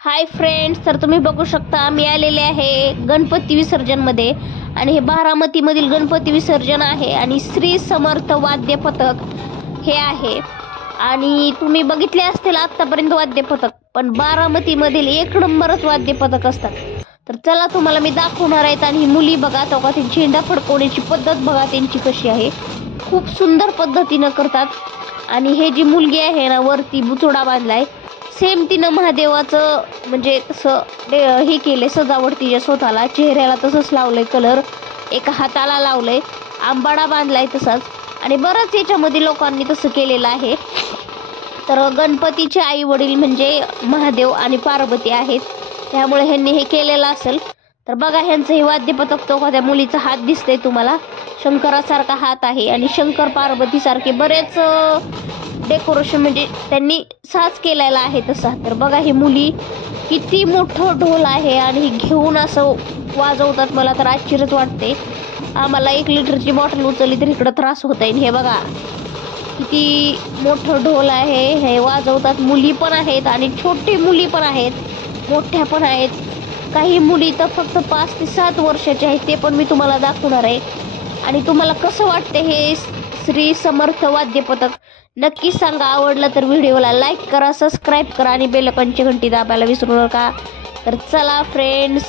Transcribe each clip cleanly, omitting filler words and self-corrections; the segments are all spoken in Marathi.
हाय फ्रेंड्स, तर तुम्ही बघू शकता मी आलेले आहे गणपती विसर्जन मध्ये आणि हे बारामती मधील गणपती विसर्जन आहे आणि श्री समर्थ वाद्य पथक हे आहे आणि तुम्ही बघितले असतील आतापर्यंत वाद्य पथक, पण बारामती मधील एक नंबरच वाद्य पथक असतात. तर चला तुम्हाला मी दाखवणार आहेत. आणि ही मुली बघा, तो का त्यांची झेंडा फडकवण्याची पद्धत बघा त्यांची कशी आहे, खूप सुंदर पद्धतीनं करतात. आणि हे जी मुलगी आहे ना, वरती बुचोडा बांधलाय, सेम तिनं महादेवाचं म्हणजे तसं हे केले सजावट तिच्या स्वतःला, चेहऱ्याला तसंच लावलंय कलर, एका हाताला लावलंय, आंबाडा बांधलाय तसाच. आणि बरंच याच्यामध्ये लोकांनी तसं केलेलं आहे. तर गणपतीचे आई वडील म्हणजे महादेव आणि पार्वती आहेत, त्यामुळे ह्यांनी हे केलेलं असेल. तर बघा ह्यांचं हे वाद्य पथक, तो का त्या मुलीचा हात दिसतंय तुम्हाला, शंकरासारखा हात आहे आणि शंकर पार्वती सारखे बरेच डेकोरेशन म्हणजे त्यांनी साज केलेला आहे तसा. तर बघा ही मुली किती मोठं ढोल आहे आणि हे घेऊन असं वाजवतात, मला तर आश्चर्यच वाटते. आम्हाला 1 लिटरची बॉटल उचलली तर इकडं त्रास होत आहे. हे बघा किती मोठं ढोल आहे, हे वाजवतात. मुली पण आहेत आणि छोटी मुली पण आहेत, मोठ्या पण आहेत. काही मुली तर फक्त 5 ते 7 वर्षाच्या आहेत, ते पण मी तुम्हाला दाखवणार आहे. आणि तुम्हाला कसं वाटतं हे श्री समर्थ वाद्य पथक नक्की सांगा. आवडलं तर व्हिडिओला लाईक करा, सबस्क्राईब करा आणि बेल आयकॉनची घंटी दाबायला विसरू नका. तर चला फ्रेंड्स,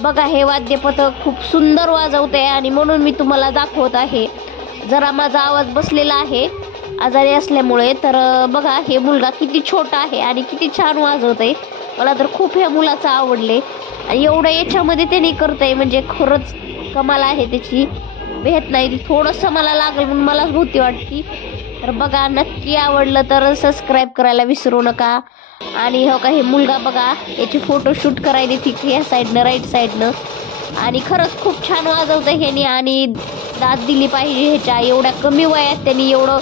बघा हे वाद्य पथक खूप सुंदर वाजवते आणि म्हणून मी तुम्हाला दाखवत आहे. जरा माझा आवाज बसलेला आहे आजारी असल्यामुळे. तर बघा हे मुलगा किती छोटा आहे आणि किती छान वाजवतंय, मला तर खूप ह्या मुलाचं आवडले. आणि एवढं याच्यामध्ये त्यांनी करतंय म्हणजे खरंच कमाल आहे त्याची, भेट नाही थोडंसं मला लागलं म्हणून मलाच भीती वाटती. तर बघा नक्की आवडलं तर सबस्क्राईब करायला विसरू नका. आणि हो का हे मुलगा बघा, याची फोटोशूट करायला तिथे ह्या साईडनं, राईट साईडनं. आणि खरंच खूप छान वाजवतं ह्यानी आणि दाद दिली पाहिजे ह्याच्या, एवढ्या कमी वयात त्यांनी एवढं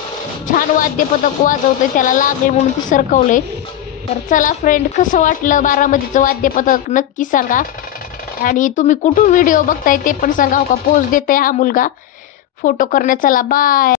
छान वाद्य पथक वाजवतंय, त्याला लागेल म्हणून ती सरकवले. तर चला फ्रेंड, कसं वाटलं बारामतीचं वाद्य पथक नक्की सांगा. आणि तुम्ही कुठून व्हिडिओ बघताय ते पण सांगा. हो का पोज देतोय हा मुलगा फोटो करण्यात. चला बाय.